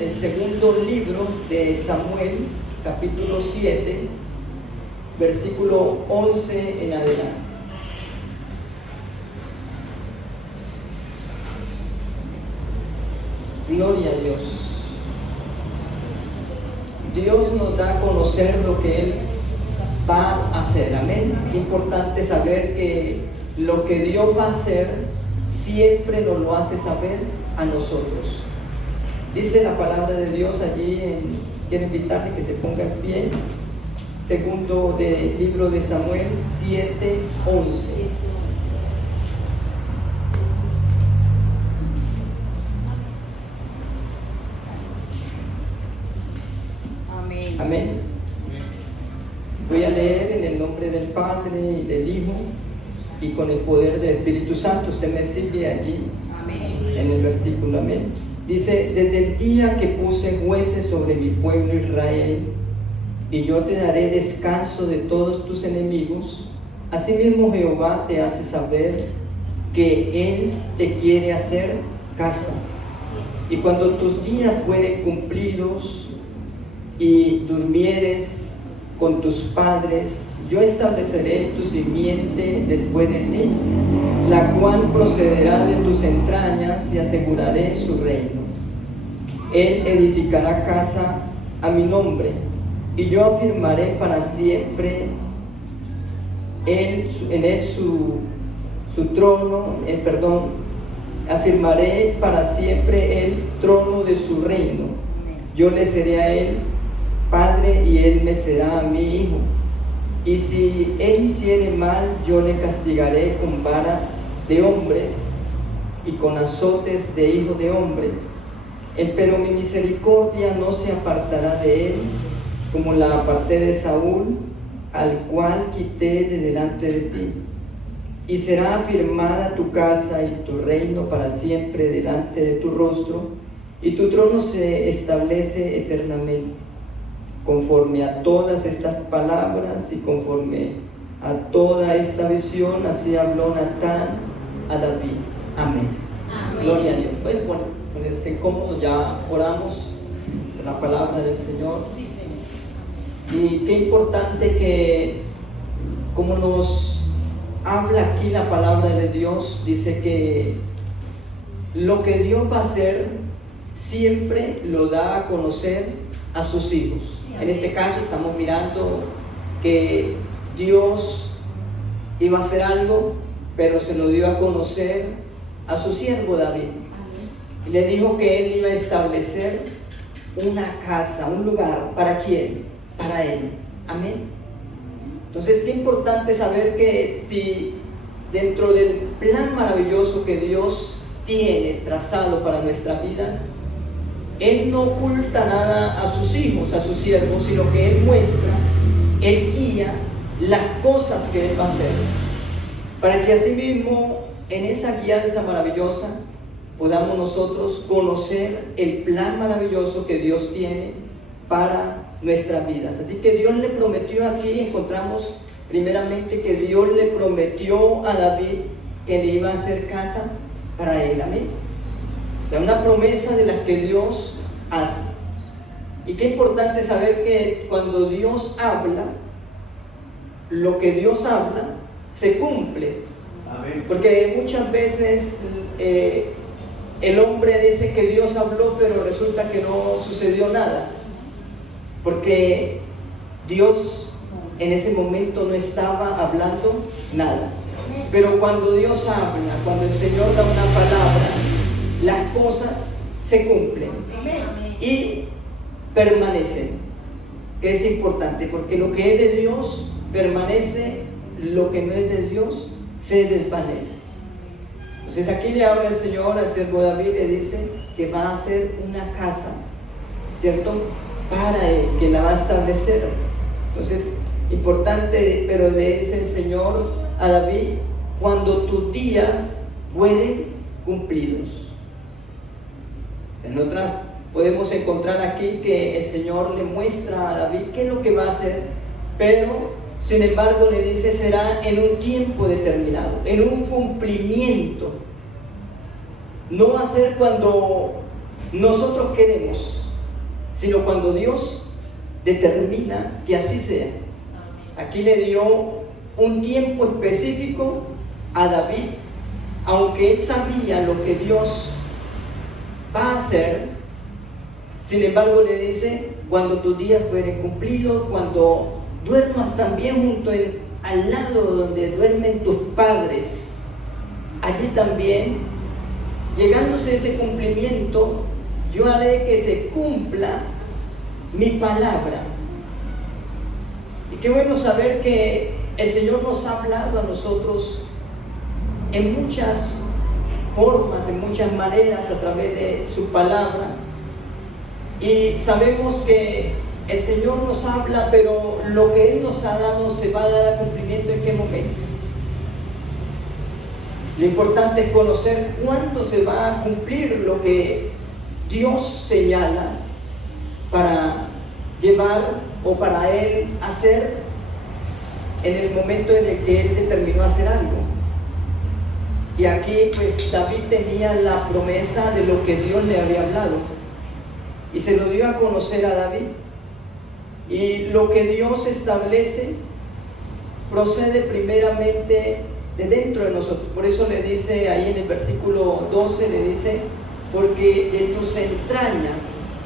el segundo libro de Samuel, capítulo 7, versículo 11 en adelante. Gloria a Dios. Dios nos da a conocer lo que Él va a hacer. Amén. Qué importante saber que lo que Dios va a hacer siempre nos lo hace saber a nosotros. Dice la palabra de Dios allí, quiero invitarle que se ponga en pie. Segundo del libro de Samuel 7:11. Amén. Voy a leer en el nombre del Padre y del Hijo y con el poder del Espíritu Santo. Usted me sigue allí. Amén. En el versículo. Amén. Dice: desde el día que puse jueces sobre mi pueblo Israel, y yo te daré descanso de todos tus enemigos, asimismo Jehová te hace saber que Él te quiere hacer casa. Y cuando tus días fueren cumplidos y durmieres con tus padres, yo estableceré tu simiente después de ti, la cual procederá de tus entrañas, y aseguraré su reino. Él edificará casa a mi nombre, y yo afirmaré para siempre en él su trono, afirmaré para siempre el trono de su reino. Yo le seré a él padre, y él me será a mí hijo. Y si él hiciere mal, yo le castigaré con vara de hombres y con azotes de hijos de hombres. Pero mi misericordia no se apartará de él, como la aparté de Saúl, al cual quité de delante de ti. Y será afirmada tu casa y tu reino para siempre delante de tu rostro, y tu trono se establece eternamente. Conforme a todas estas palabras y conforme a toda esta visión, así habló Natán a David. Amén. Amén. Gloria a Dios. Pueden ponerse cómodos, ya oramos por la palabra del Señor. Sí, Señor. Y qué importante que, como nos habla aquí la palabra de Dios, dice que lo que Dios va a hacer siempre lo da a conocer a sus hijos. En este caso estamos mirando que Dios iba a hacer algo, pero se lo dio a conocer a su siervo David. Y le dijo que él iba a establecer una casa, un lugar. ¿Para quién? Para él. Amén. Entonces, qué importante saber que si dentro del plan maravilloso que Dios tiene trazado para nuestras vidas, Él no oculta nada a sus hijos, a sus siervos, sino que Él muestra, Él guía las cosas que Él va a hacer, para que así mismo en esa guianza maravillosa podamos nosotros conocer el plan maravilloso que Dios tiene para nuestras vidas. Así que Dios le prometió aquí, encontramos primeramente que Dios le prometió a David que le iba a hacer casa para él. Amén. O sea, una promesa de la que Dios hace. Y qué importante saber que cuando Dios habla, lo que Dios habla se cumple. Amén. Porque muchas veces el hombre dice que Dios habló, pero resulta que no sucedió nada, porque Dios en ese momento no estaba hablando nada. Pero cuando Dios habla, cuando el Señor da una palabra, las cosas se cumplen y permanecen, que es importante, porque lo que es de Dios permanece, lo que no es de Dios se desvanece. Entonces aquí le habla el Señor al siervo David, le dice que va a hacer una casa, ¿cierto? Para él, que la va a establecer. Entonces, importante, pero le dice el Señor a David: cuando tus días fueren cumplidos. En otras podemos encontrar aquí que el Señor le muestra a David qué es lo que va a hacer, pero sin embargo le dice será en un tiempo determinado, en un cumplimiento. No va a ser cuando nosotros queremos, sino cuando Dios determina que así sea. Aquí le dio un tiempo específico a David, aunque él sabía lo que Dios va a hacer. Sin embargo le dice: cuando tus días fueren cumplidos, cuando duermas también al lado donde duermen tus padres, allí también, llegándose ese cumplimiento, yo haré que se cumpla mi palabra. Y qué bueno saber que el Señor nos ha hablado a nosotros en muchas formas, en muchas maneras, a través de su palabra. Y sabemos que el Señor nos habla, pero lo que Él nos ha dado se va a dar a cumplimiento en qué momento. Lo importante es conocer cuándo se va a cumplir lo que Dios señala para llevar o para Él hacer en el momento en el que Él determinó hacer algo. Y aquí pues David tenía la promesa de lo que Dios le había hablado y se lo dio a conocer a David. Y lo que Dios establece procede primeramente de dentro de nosotros. Por eso le dice ahí en el versículo 12, le dice: porque de tus entrañas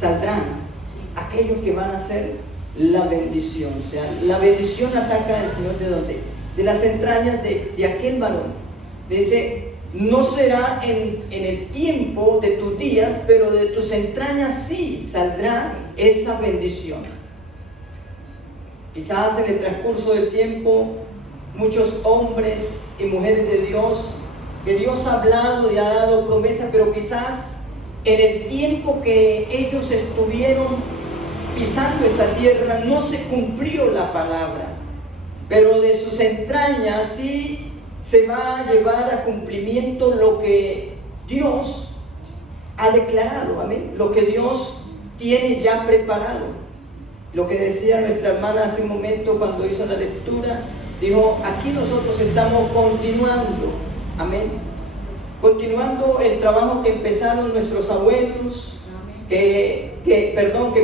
saldrán aquellos que van a hacer la bendición. O sea, la bendición la saca el Señor ¿de dónde? De las entrañas de aquel varón. Le dice: no será en el tiempo de tus días, pero de tus entrañas sí saldrá esa bendición. Quizás en el transcurso del tiempo muchos hombres y mujeres de Dios, que Dios ha hablado y ha dado promesas, pero quizás en el tiempo que ellos estuvieron pisando esta tierra no se cumplió la palabra, pero de sus entrañas sí se va a llevar a cumplimiento lo que Dios ha declarado, amén, lo que Dios tiene ya preparado. Lo que decía nuestra hermana hace un momento cuando hizo la lectura, dijo: aquí nosotros estamos continuando, amén, continuando el trabajo que empezaron nuestros abuelos, que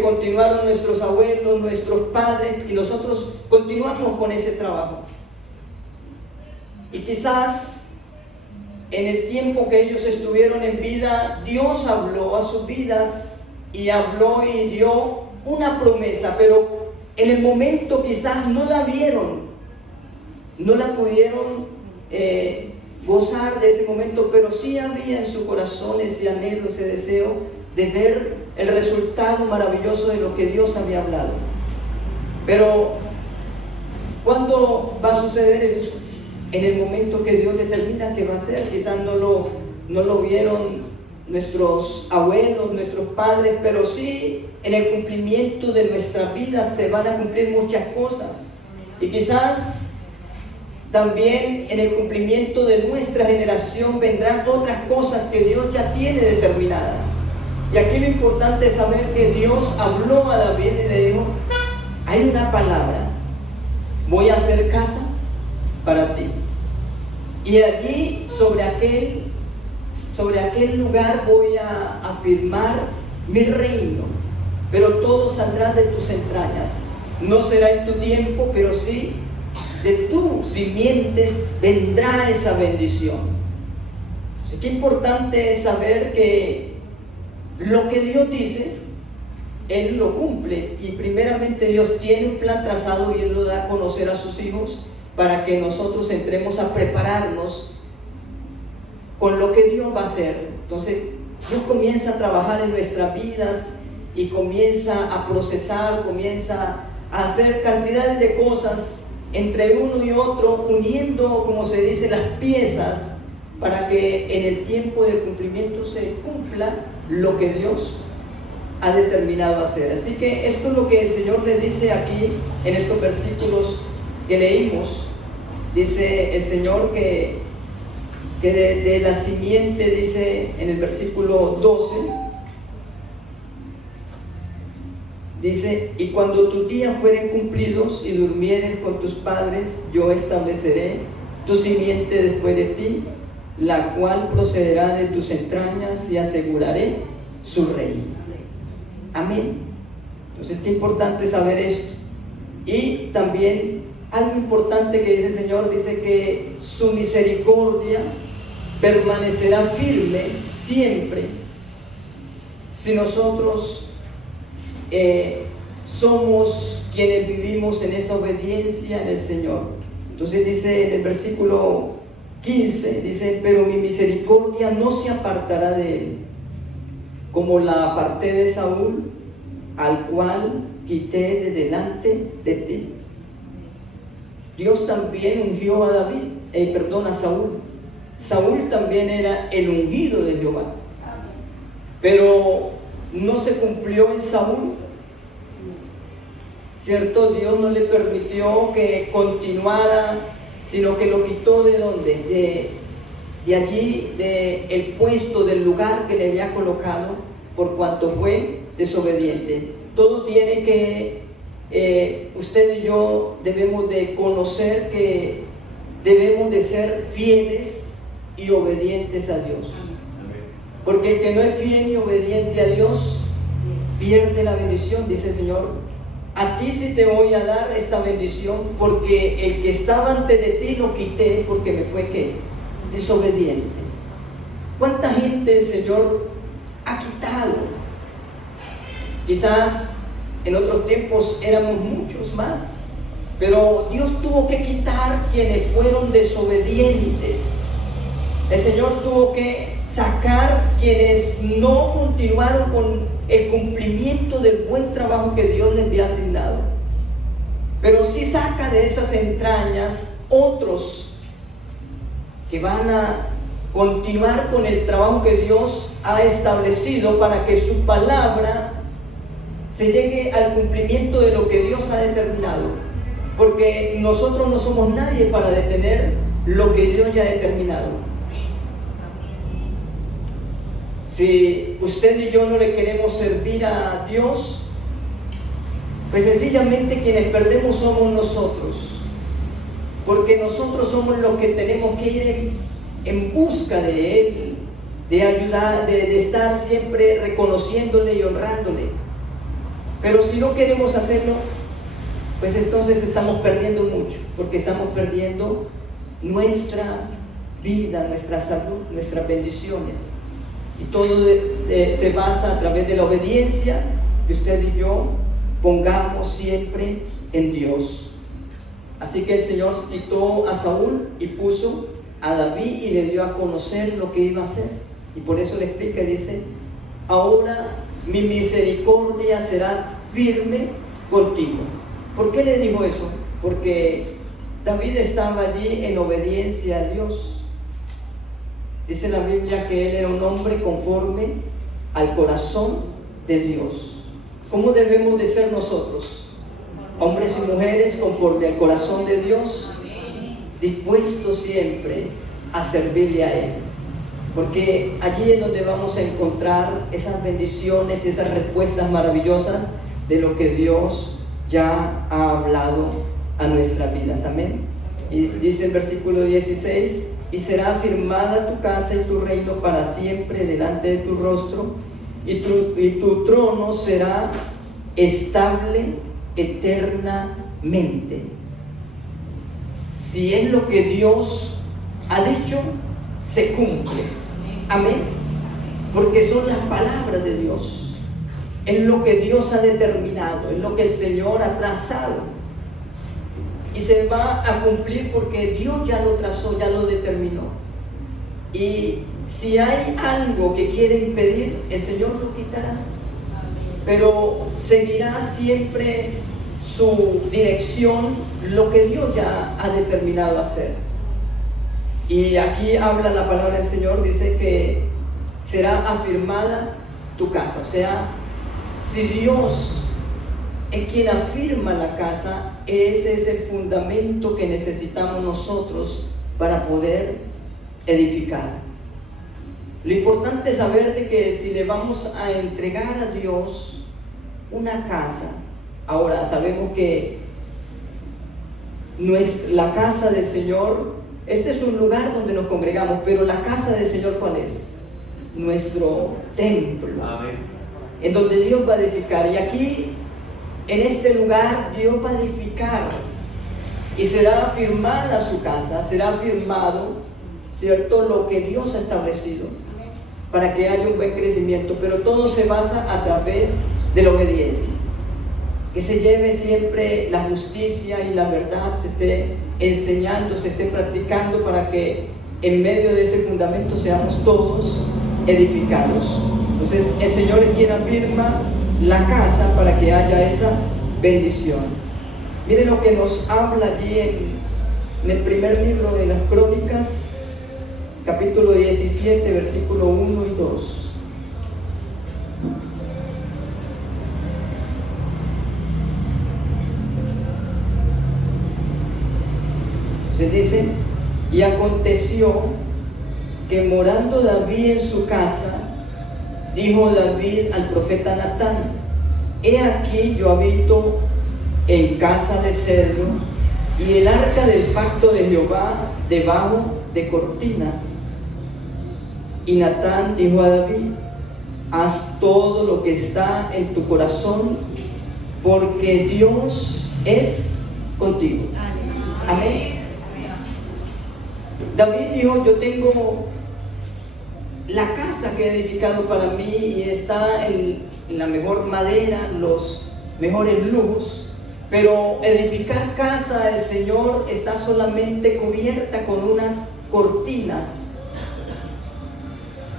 continuaron nuestros abuelos, nuestros padres, y nosotros continuamos con ese trabajo. Y quizás en el tiempo que ellos estuvieron en vida, Dios habló a sus vidas y habló y dio una promesa, pero en el momento quizás no la vieron, no la pudieron gozar de ese momento, pero sí había en su corazón ese anhelo, ese deseo de ver el resultado maravilloso de lo que Dios había hablado. Pero ¿cuándo va a suceder eso? En el momento que Dios determina que va a ser. Quizás no lo vieron nuestros abuelos, nuestros padres, pero sí en el cumplimiento de nuestras vidas se van a cumplir muchas cosas. Y quizás también en el cumplimiento de nuestra generación vendrán otras cosas que Dios ya tiene determinadas. Y aquí lo importante es saber que Dios habló a David y le dijo: hay una palabra, voy a hacer casa para ti. Y allí sobre aquel lugar voy a afirmar mi reino, pero todo saldrá de tus entrañas. No será en tu tiempo, pero sí de tus simientes vendrá esa bendición. Así que importante es saber que lo que Dios dice, Él lo cumple. Y primeramente Dios tiene un plan trazado y Él lo da a conocer a sus hijos para que nosotros entremos a prepararnos con lo que Dios va a hacer. Entonces Dios comienza a trabajar en nuestras vidas y comienza a procesar, comienza a hacer cantidades de cosas entre uno y otro, uniendo, como se dice, las piezas para que en el tiempo del cumplimiento se cumpla lo que Dios ha determinado hacer. Así que esto es lo que el Señor le dice aquí en estos versículos que leímos. Dice el Señor que de la simiente, dice en el versículo 12, dice: y cuando tus días fueren cumplidos y durmieres con tus padres, yo estableceré tu simiente después de ti, la cual procederá de tus entrañas, y aseguraré su reino. Amén. Entonces, qué importante saber esto. Y también algo importante que dice el Señor, dice que su misericordia permanecerá firme siempre si nosotros somos quienes vivimos en esa obediencia en el Señor. Entonces dice en el versículo 15, dice: pero mi misericordia no se apartará de él, como la aparté de Saúl, al cual quité de delante de ti. Dios también ungió a a Saúl. Saúl también era el ungido de Jehová, pero no se cumplió en Saúl, ¿cierto? Dios no le permitió que continuara, sino que lo quitó ¿de dónde? De allí, del puesto, del lugar que le había colocado, por cuanto fue desobediente. Todo tiene que, usted y yo debemos de conocer que debemos de ser fieles y obedientes a Dios. Porque el que no es fiel y obediente a Dios pierde la bendición, dice el Señor. A ti sí te voy a dar esta bendición, porque el que estaba antes de ti lo quité, porque me fue ¿qué? Desobediente. ¿Cuánta gente el Señor ha quitado? Quizás en otros tiempos éramos muchos más, pero Dios tuvo que quitar quienes fueron desobedientes. El Señor tuvo que sacar quienes no continuaron con el cumplimiento del buen trabajo que Dios les había asignado. Pero sí saca de esas entrañas otros que van a continuar con el trabajo que Dios ha establecido para que su palabra se llegue al cumplimiento de lo que Dios ha determinado. Porque nosotros no somos nadie para detener lo que Dios ya ha determinado. Si usted y yo no le queremos servir a Dios, pues sencillamente quienes perdemos somos nosotros, porque nosotros somos los que tenemos que ir en busca de Él, de ayudar, de estar siempre reconociéndole y honrándole. Pero si no queremos hacerlo, pues entonces estamos perdiendo mucho, porque estamos perdiendo nuestra vida, nuestra salud, nuestras bendiciones. Y todo se basa a través de la obediencia que usted y yo pongamos siempre en Dios. Así que el Señor quitó a Saúl y puso a David y le dio a conocer lo que iba a hacer. Y por eso le explica y dice: ahora mi misericordia será firme contigo. ¿Por qué le dijo eso? Porque David estaba allí en obediencia a Dios. Dice la Biblia que él era un hombre conforme al corazón de Dios. ¿Cómo debemos de ser nosotros? Hombres y mujeres conforme al corazón de Dios, dispuestos siempre a servirle a Él. Porque allí es donde vamos a encontrar esas bendiciones y esas respuestas maravillosas de lo que Dios ya ha hablado a nuestras vidas. Amén. Y dice el versículo 16: y será afirmada tu casa y tu reino para siempre delante de tu rostro, y tu trono será estable eternamente. Si es lo que Dios ha dicho, se cumple. Amén. Porque son las palabras de Dios. Es lo que Dios ha determinado, es lo que el Señor ha trazado. Y se va a cumplir porque Dios ya lo trazó, ya lo determinó. Y si hay algo que quiere impedir, el Señor lo quitará. Pero seguirá siempre su dirección, lo que Dios ya ha determinado hacer. Y aquí habla la palabra del Señor, dice que será afirmada tu casa. O sea, si Dios es quien afirma la casa, ese es el fundamento que necesitamos nosotros para poder edificar. Lo importante es saber de que si le vamos a entregar a Dios una casa, ahora sabemos que la casa del Señor, este es un lugar donde nos congregamos, pero la casa del Señor, ¿cuál es? Nuestro templo. Amén. en donde Dios va a edificar. Y aquí, en este lugar, Dios va a edificar y será afirmada su casa, será afirmado, ¿cierto?, lo que Dios ha establecido para que haya un buen crecimiento. Pero todo se basa a través de la obediencia. Que se lleve siempre la justicia y la verdad, se esté enseñando, se esté practicando, para que en medio de ese fundamento seamos todos edificados. Entonces el Señor es quien afirma la casa para que haya esa bendición. Miren lo que nos habla allí en el primer libro de las Crónicas, capítulo 17, versículo 1 y 2. Se dice: y aconteció que morando David en su casa, dijo David al profeta Natán: he aquí yo habito en casa de cedro, y el arca del pacto de Jehová debajo de cortinas. Y Natán dijo a David: haz todo lo que está en tu corazón, porque Dios es contigo. Amén. David dijo: yo tengo la casa que he edificado para mí y está en la mejor madera, los mejores lujos, pero edificar casa del Señor está solamente cubierta con unas cortinas.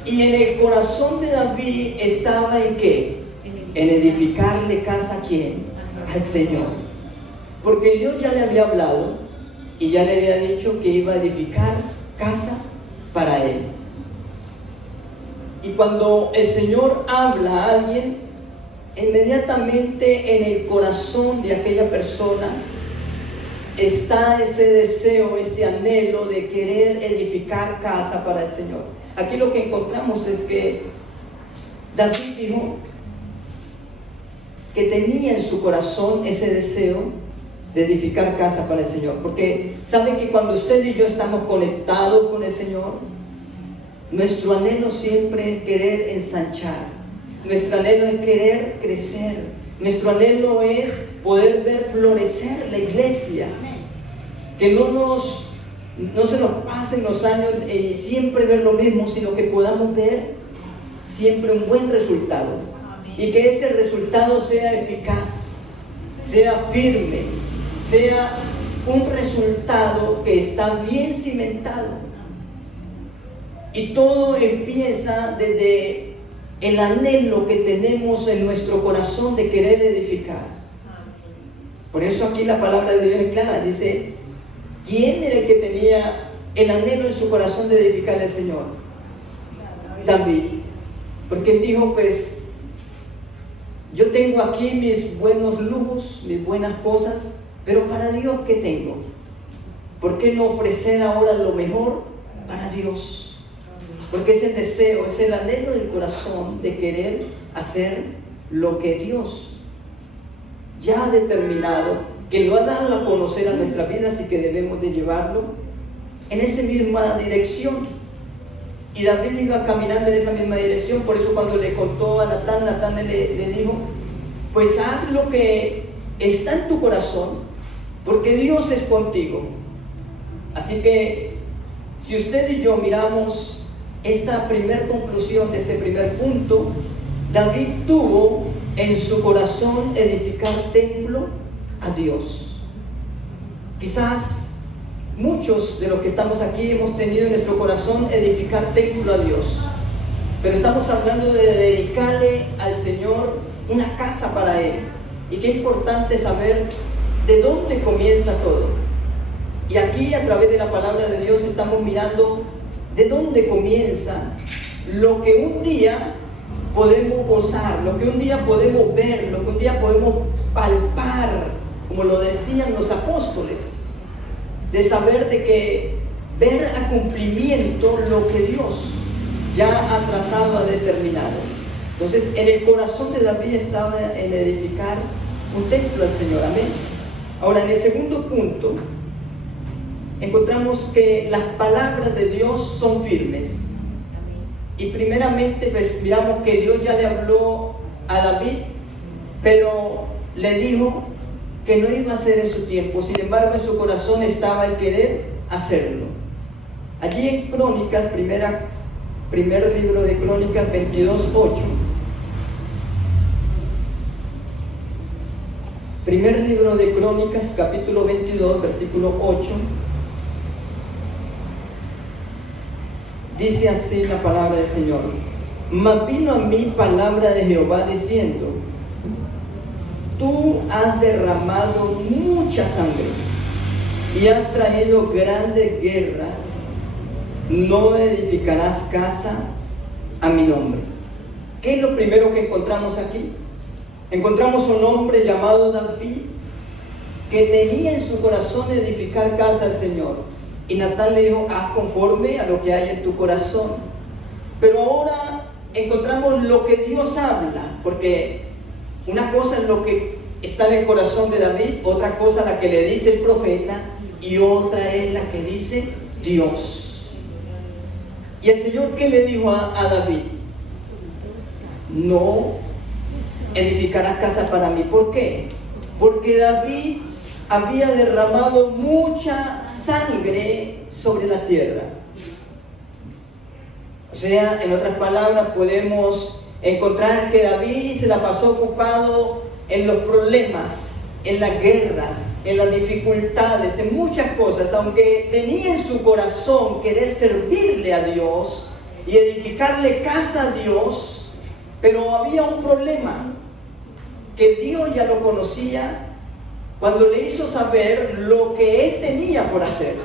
Y en el corazón de David estaba ¿en qué? En edificarle casa ¿a quién? Al Señor. Porque Dios ya le había hablado y ya le había dicho que iba a edificar casa para él. Y cuando el Señor habla a alguien, inmediatamente en el corazón de aquella persona está ese deseo, ese anhelo de querer edificar casa para el Señor. Aquí lo que encontramos es que David dijo que tenía en su corazón ese deseo de edificar casa para el Señor, porque saben que cuando usted y yo estamos conectados con el Señor, nuestro anhelo siempre es querer ensanchar, nuestro anhelo es querer crecer, nuestro anhelo es poder ver florecer la iglesia, que no se nos pasen los años y siempre ver lo mismo, sino que podamos ver siempre un buen resultado, y que ese resultado sea eficaz, sea firme, sea un resultado que está bien cimentado. Y todo empieza desde el anhelo que tenemos en nuestro corazón de querer edificar. Por eso aquí la palabra de Dios es clara, dice: ¿quién era el que tenía el anhelo en su corazón de edificar al Señor? David. Porque él dijo: pues yo tengo aquí mis buenos lujos, mis buenas cosas, pero para Dios, ¿qué tengo? ¿Por qué no ofrecer ahora lo mejor para Dios? Porque es el deseo, es el anhelo del corazón de querer hacer lo que Dios ya ha determinado, que lo ha dado a conocer a nuestras vidas y que debemos de llevarlo en esa misma dirección. Y David iba caminando en esa misma dirección. Por eso cuando le contó a Natán, Natán le dijo: pues haz lo que está en tu corazón, porque Dios es contigo. Así que si usted y yo miramos esta primera conclusión de este primer punto, David tuvo en su corazón edificar templo a Dios. Quizás muchos de los que estamos aquí hemos tenido en nuestro corazón edificar templo a Dios, pero estamos hablando de dedicarle al Señor una casa para Él. Y qué importante saber de dónde comienza todo. Y aquí, a través de la palabra de Dios, estamos mirando de dónde comienza lo que un día podemos gozar, lo que un día podemos ver, lo que un día podemos palpar, como lo decían los apóstoles, de saber de que ver a cumplimiento lo que Dios ya ha trazado, ha determinado. Entonces, en el corazón de David estaba en edificar un templo al Señor. Amén. Ahora, en el segundo punto, encontramos que las palabras de Dios son firmes. Y primeramente, pues miramos que Dios ya le habló a David, pero le dijo que no iba a hacer en su tiempo. Sin embargo, en su corazón estaba el querer hacerlo. Allí en Crónicas, primer libro de Crónicas 22:8. Primer libro de Crónicas, capítulo 22, versículo 8. Dice así la palabra del Señor: mas vino a mí palabra de Jehová diciendo: tú has derramado mucha sangre y has traído grandes guerras, no edificarás casa a mi nombre. ¿Qué es lo primero que encontramos aquí? Encontramos un hombre llamado David que tenía en su corazón edificar casa al Señor, y Natán le dijo: haz conforme a lo que hay en tu corazón. Pero ahora encontramos lo que Dios habla, porque una cosa es lo que está en el corazón de David, otra cosa la que le dice el profeta, y otra es la que dice Dios. Y el Señor, ¿qué le dijo a David? No edificarás casa para mí. ¿Por qué? Porque David había derramado mucha sangre sobre la tierra. O sea, en otras palabras, podemos encontrar que David se la pasó ocupado en los problemas, en las guerras, en las dificultades, en muchas cosas. Aunque tenía en su corazón querer servirle a Dios y edificarle casa a Dios, pero había un problema que Dios ya lo conocía cuando le hizo saber lo que él tenía por hacer.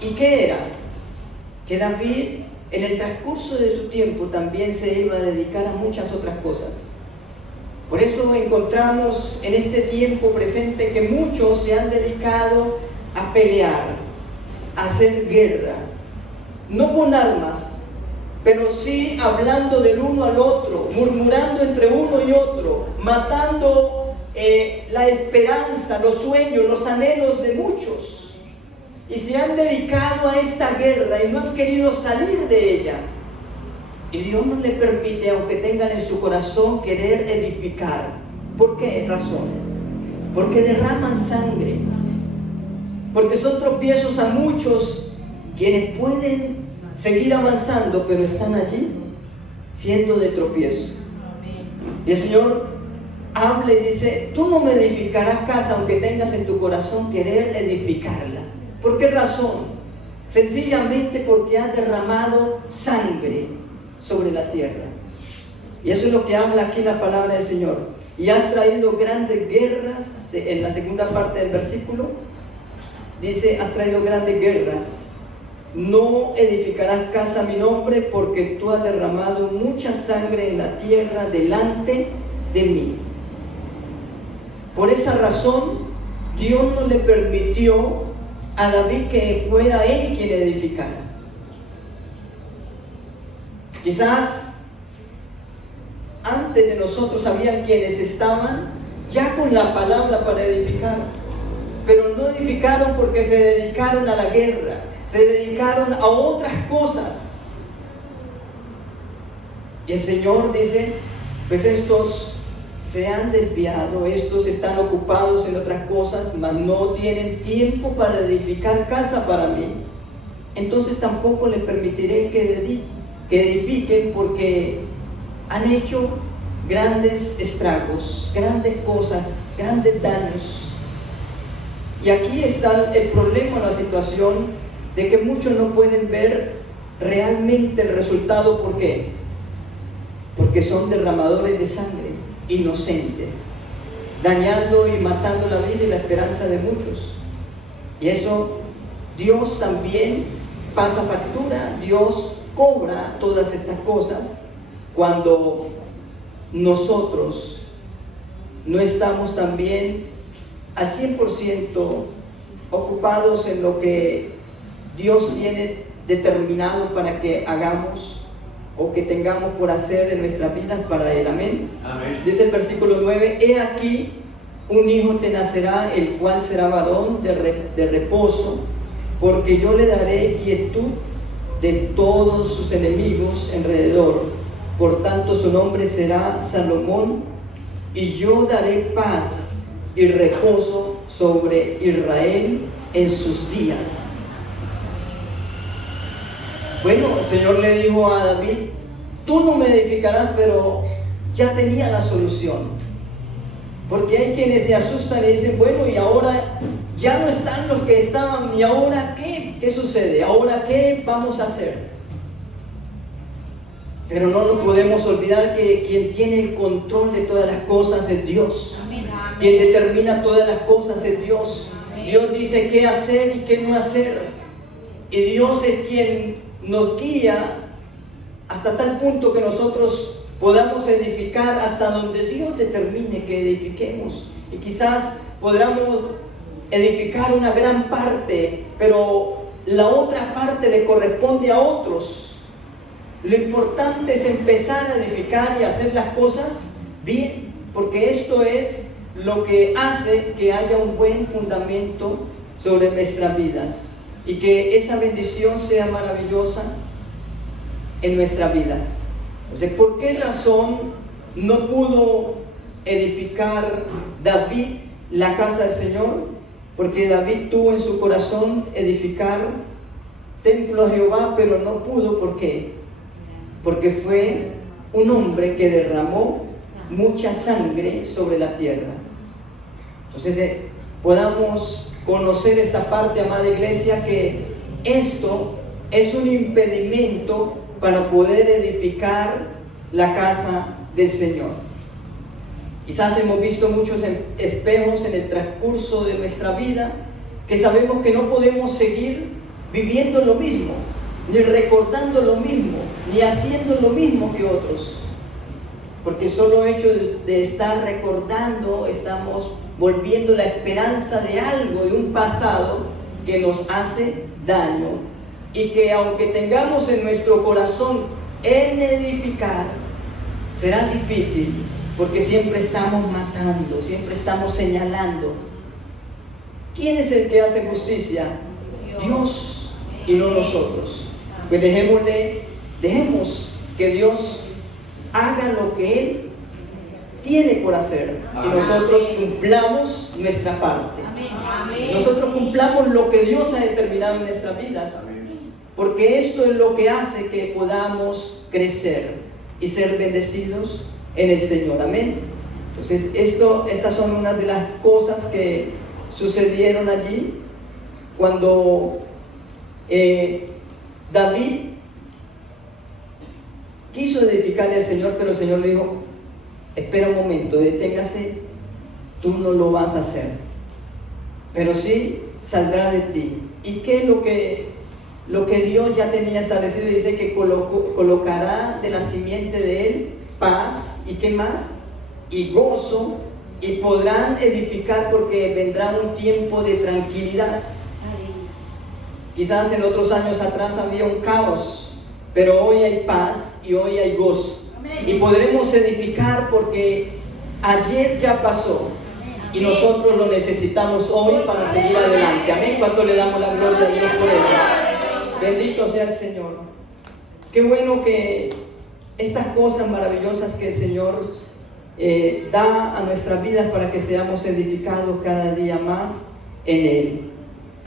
¿Y qué era? Que David, en el transcurso de su tiempo, también se iba a dedicar a muchas otras cosas. Por eso encontramos en este tiempo presente que muchos se han dedicado a pelear, a hacer guerra, no con armas, pero sí hablando del uno al otro, murmurando entre uno y otro, matando la esperanza, los sueños, los anhelos de muchos. Y se han dedicado a esta guerra y no han querido salir de ella. Y Dios no le permite, aunque tengan en su corazón querer edificar. ¿Por qué razón? Porque derraman sangre. Porque son tropiezos a muchos quienes pueden seguir avanzando, pero están allí siendo de tropiezo. Y el Señor habla y dice: tú no me edificarás casa aunque tengas en tu corazón querer edificarla. ¿Por qué razón? Sencillamente porque has derramado sangre sobre la tierra. Y eso es lo que habla aquí la palabra del Señor. Y has traído grandes guerras. En la segunda parte del versículo dice: has traído grandes guerras, no edificarás casa a mi nombre, porque tú has derramado mucha sangre en la tierra delante de mí. Por esa razón Dios no le permitió a David que fuera él quien edificara. Quizás antes de nosotros habían quienes estaban ya con la palabra para edificar, pero no edificaron porque se dedicaron a la guerra, se dedicaron a otras cosas. Y el Señor dice: pues estos se han desviado, estos están ocupados en otras cosas, mas no tienen tiempo para edificar casa para mí. Entonces tampoco les permitiré que edifiquen, porque han hecho grandes estragos, grandes cosas, grandes daños. Y aquí está el problema, la situación de que muchos no pueden ver realmente el resultado. ¿Por qué? Porque son derramadores de sangre, inocentes, dañando y matando la vida y la esperanza de muchos. Y eso Dios también pasa factura. Dios cobra todas estas cosas cuando nosotros no estamos también al 100% ocupados en lo que Dios tiene determinado para que hagamos o que tengamos por hacer en nuestras vidas para Él. Amén. Amén. Dice el versículo 9: he aquí, un hijo te nacerá, el cual será varón de reposo, porque yo le daré quietud de todos sus enemigos alrededor, por tanto su nombre será Salomón, y yo daré paz y reposo sobre Israel en sus días. Bueno, el Señor le dijo a David, tú no me edificarás, pero ya tenía la solución. Porque hay quienes se asustan y dicen, bueno, y ahora ya no están los que estaban, ¿y ahora qué? ¿Qué sucede? ¿Ahora qué vamos a hacer? Pero no nos podemos olvidar que quien tiene el control de todas las cosas es Dios. Quien determina todas las cosas es Dios. Dios dice qué hacer y qué no hacer. Y Dios es quien nos guía hasta tal punto que nosotros podamos edificar hasta donde Dios determine que edifiquemos. Y quizás podamos edificar una gran parte, pero la otra parte le corresponde a otros. Lo importante es empezar a edificar y hacer las cosas bien, porque esto es lo que hace que haya un buen fundamento sobre nuestras vidas y que esa bendición sea maravillosa en nuestras vidas. Entonces, ¿por qué razón no pudo edificar David la casa del Señor? Porque David tuvo en su corazón edificar templo a Jehová, pero no pudo. ¿Por qué? Porque fue un hombre que derramó mucha sangre sobre la tierra. Entonces, podamos conocer esta parte, amada iglesia, que esto es un impedimento para poder edificar la casa del Señor. Quizás hemos visto muchos espejos en el transcurso de nuestra vida que sabemos que no podemos seguir viviendo lo mismo, ni recordando lo mismo, ni haciendo lo mismo que otros. Porque solo hecho de estar recordando, estamos volviendo la esperanza de algo, de un pasado que nos hace daño. Y que aunque tengamos en nuestro corazón en edificar, será difícil, porque siempre estamos matando, siempre estamos señalando. ¿Quién es el que hace justicia? Dios, y no nosotros. Pues dejemos que Dios haga lo que Él tiene por hacer. Y nosotros cumplamos nuestra parte. Nosotros cumplamos lo que Dios ha determinado en nuestras vidas. Porque esto es lo que hace que podamos crecer y ser bendecidos en el Señor. Amén. Entonces, estas son unas de las cosas que sucedieron allí cuando David quiso edificarle al Señor, pero el Señor le dijo, espera un momento, deténgase, tú no lo vas a hacer, pero sí saldrá de ti. ¿Y qué es lo que Dios ya tenía establecido? Dice que colocará de la simiente de él paz, ¿y qué más? Y gozo, y podrán edificar porque vendrá un tiempo de tranquilidad. Quizás en otros años atrás había un caos, pero hoy hay paz y hoy hay gozo. Y podremos edificar porque ayer ya pasó y nosotros lo necesitamos hoy para seguir adelante. Amén. ¿Cuánto le damos la gloria a Dios por ello? Bendito sea el Señor. Qué bueno que estas cosas maravillosas que el Señor da a nuestras vidas para que seamos edificados cada día más en Él.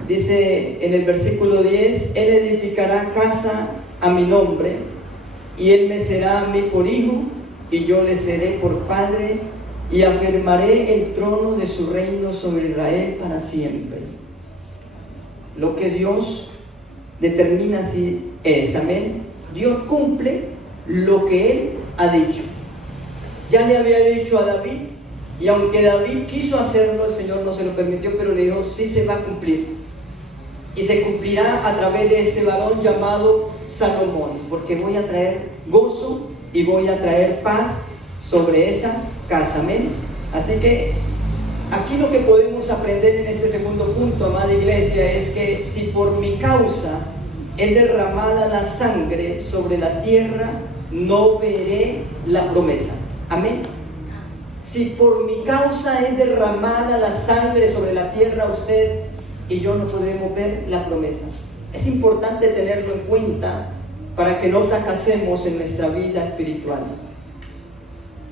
Dice en el versículo 10, Él edificará casa a mi nombre, y Él me será a mí por hijo, y yo le seré por padre, y afirmaré el trono de su reino sobre Israel para siempre. Lo que Dios determina así es, amén. Dios cumple lo que Él ha dicho. Ya le había dicho a David, y aunque David quiso hacerlo, el Señor no se lo permitió, pero le dijo, sí se va a cumplir. Y se cumplirá a través de este varón llamado Salomón, porque voy a traer gozo y voy a traer paz sobre esa casa, amén. Así que aquí lo que podemos aprender en este segundo punto, amada iglesia, es que si por mi causa es derramada la sangre sobre la tierra, no veré la promesa, amén. Si por mi causa es derramada la sangre sobre la tierra, usted y yo no podremos ver la promesa. Es importante tenerlo en cuenta para que no fracasemos en nuestra vida espiritual.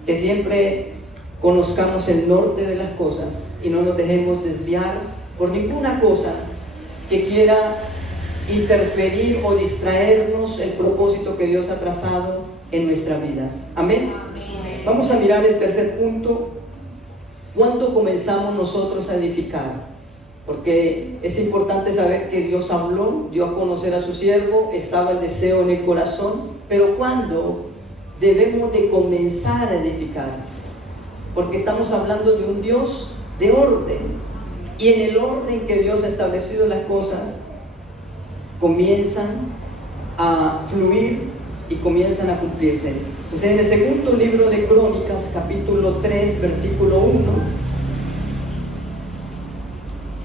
Que siempre conozcamos el norte de las cosas y no nos dejemos desviar por ninguna cosa que quiera interferir o distraernos el propósito que Dios ha trazado en nuestras vidas. Amén. Amén. Vamos a mirar el tercer punto. ¿Cuándo comenzamos nosotros a edificar? Porque es importante saber que Dios habló, dio a conocer a su siervo, estaba el deseo en el corazón, pero ¿cuándo debemos de comenzar a edificar? Porque estamos hablando de un Dios de orden, y en el orden que Dios ha establecido las cosas comienzan a fluir y comienzan a cumplirse. Entonces, en el segundo libro de Crónicas, capítulo 3, versículo 1,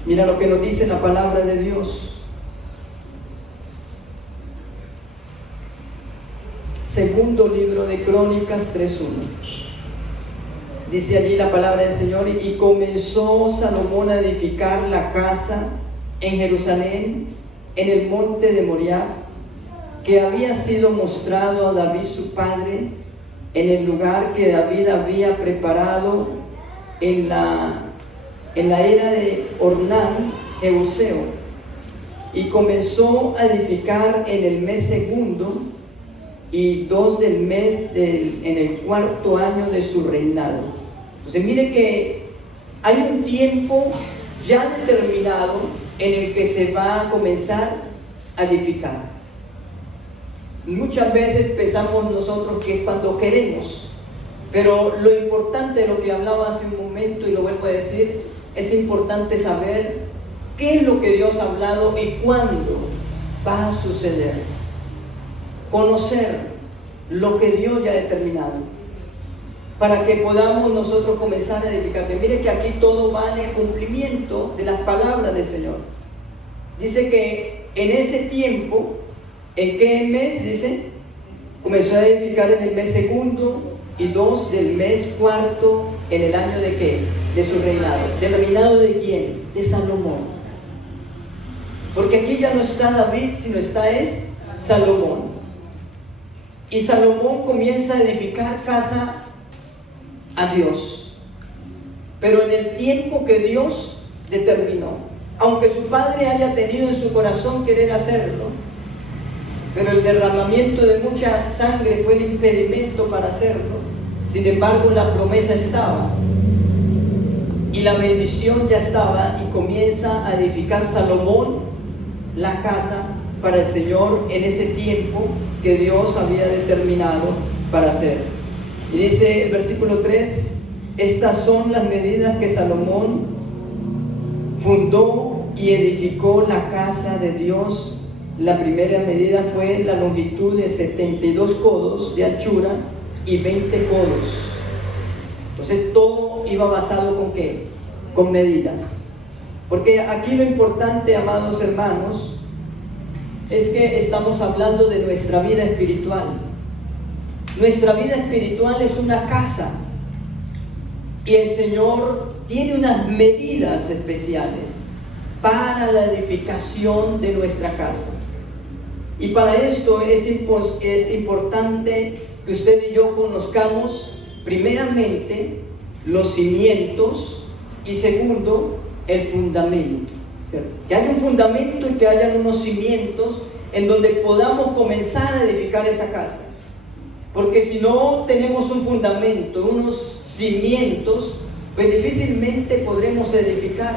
mira lo que nos dice la palabra de Dios. Segundo libro de Crónicas 3:1. Dice allí la palabra del Señor: y comenzó Salomón a edificar la casa en Jerusalén, en el monte de Moriah, que había sido mostrado a David su padre, en el lugar que David había preparado en la era de Ornán, Jebuseo, y comenzó a edificar en el mes segundo y 2 del mes en el 4º año de su reinado. Entonces mire que hay un tiempo ya determinado en el que se va a comenzar a edificar. Muchas veces pensamos nosotros que es cuando queremos, pero lo importante, lo que hablaba hace un momento y lo vuelvo a decir, es importante saber qué es lo que Dios ha hablado y cuándo va a suceder. Conocer lo que Dios ya ha determinado, para que podamos nosotros comenzar a edificar. Mire que aquí todo va en el cumplimiento de las palabras del Señor. Dice que en ese tiempo, ¿en qué mes? Dice, comenzó a edificar en el mes segundo y 2 del mes 4 en el año de ¿qué? De su reinado. ¿Del reinado de quién? De Salomón. Porque aquí ya no está David, sino es Salomón. Y Salomón comienza a edificar casa a Dios, pero en el tiempo que Dios determinó. Aunque su padre haya tenido en su corazón querer hacerlo, pero el derramamiento de mucha sangre fue el impedimento para hacerlo. Sin embargo, la promesa estaba y la bendición ya estaba, y comienza a edificar Salomón la casa para el Señor en ese tiempo que Dios había determinado para hacer. Y dice el versículo 3: estas son las medidas que Salomón fundó y edificó la casa de Dios. La primera medida fue la longitud de 72 codos de anchura y 20 codos. Entonces todo iba basado ¿con qué? Con medidas. Porque aquí lo importante, amados hermanos, es que estamos hablando de nuestra vida espiritual. Nuestra vida espiritual es una casa, y el Señor tiene unas medidas especiales para la edificación de nuestra casa. Y para esto es importante que usted y yo conozcamos primeramente los cimientos y segundo el fundamento, ¿cierto? Que haya un fundamento y que haya unos cimientos en donde podamos comenzar a edificar esa casa. Porque si no tenemos un fundamento, unos cimientos, pues difícilmente podremos edificar.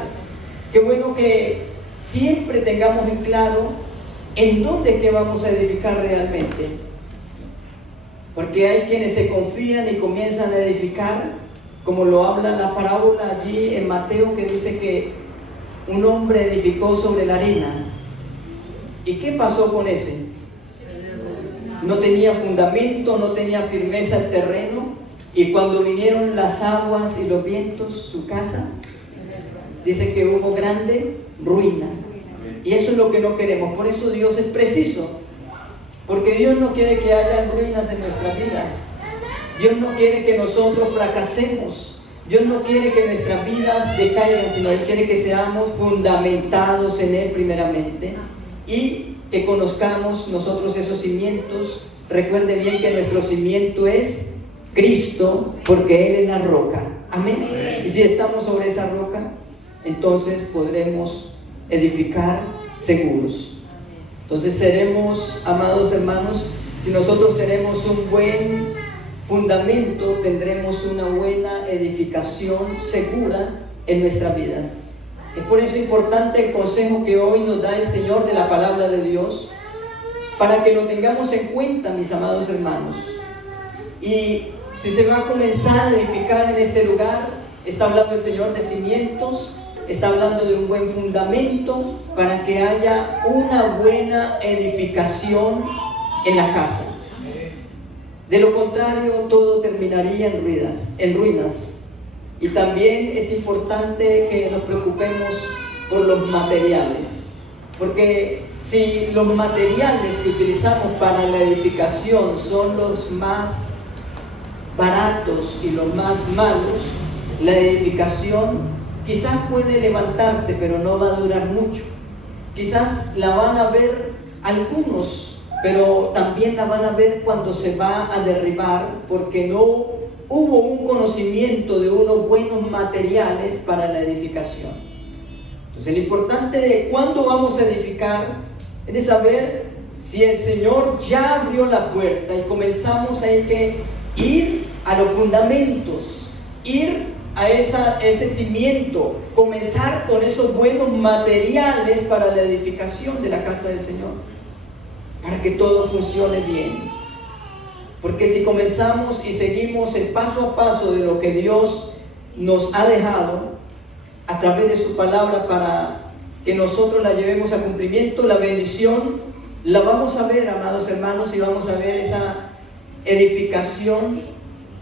Qué bueno que siempre tengamos en claro en dónde que vamos a edificar realmente. Porque hay quienes se confían y comienzan a edificar, como lo habla la parábola allí en Mateo, que dice que un hombre edificó sobre la arena. ¿Y qué pasó con ese? No tenía fundamento, no tenía firmeza el terreno, y cuando vinieron las aguas y los vientos, su casa, dice que hubo grande ruina. Y eso es lo que no queremos. Por eso Dios es preciso, porque Dios no quiere que haya ruinas en nuestras vidas. Dios no quiere que nosotros fracasemos. Dios no quiere que nuestras vidas decaigan, sino Él quiere que seamos fundamentados en Él primeramente, y que conozcamos nosotros esos cimientos. Recuerde bien que nuestro cimiento es Cristo, porque Él es la roca. Amén. Y si estamos sobre esa roca, entonces podremos edificar seguros. Entonces seremos, amados hermanos, si nosotros tenemos un buen fundamento, tendremos una buena edificación segura en nuestras vidas. Es por eso importante el consejo que hoy nos da el Señor de la palabra de Dios, para que lo tengamos en cuenta, mis amados hermanos. Y si se va a comenzar a edificar en este lugar, está hablando el Señor de cimientos, está hablando de un buen fundamento para que haya una buena edificación en la casa. De lo contrario, todo terminaría en ruinas. Y también es importante que nos preocupemos por los materiales, porque si los materiales que utilizamos para la edificación son los más baratos y los más malos, la edificación quizás puede levantarse, pero no va a durar mucho. Quizás la van a ver algunos, pero también la van a ver cuando se va a derribar, porque no hubo un conocimiento de unos buenos materiales para la edificación. Entonces, lo importante de cuándo vamos a edificar es de saber si el Señor ya abrió la puerta y comenzamos. Hay que ir a los fundamentos, ir a ese cimiento, comenzar con esos buenos materiales para la edificación de la casa del Señor, para que todo funcione bien. Porque si comenzamos y seguimos el paso a paso de lo que Dios nos ha dejado a través de su palabra para que nosotros la llevemos a cumplimiento, la bendición la vamos a ver, amados hermanos, y vamos a ver esa edificación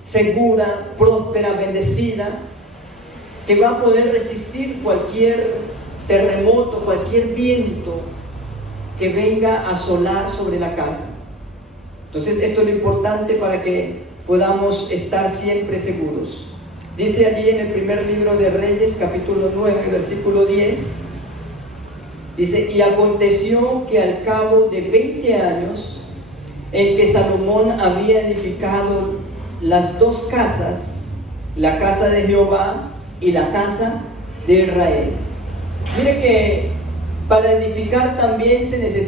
segura, próspera, bendecida, que va a poder resistir cualquier terremoto, cualquier viento que venga a asolar sobre la casa. Entonces, esto es lo importante para que podamos estar siempre seguros. Dice allí en el primer libro de Reyes, capítulo 9, versículo 10, dice: y aconteció que al cabo de 20 años, en que Salomón había edificado las dos casas, la casa de Jehová y la casa de Israel. Mire que para edificar también se necesita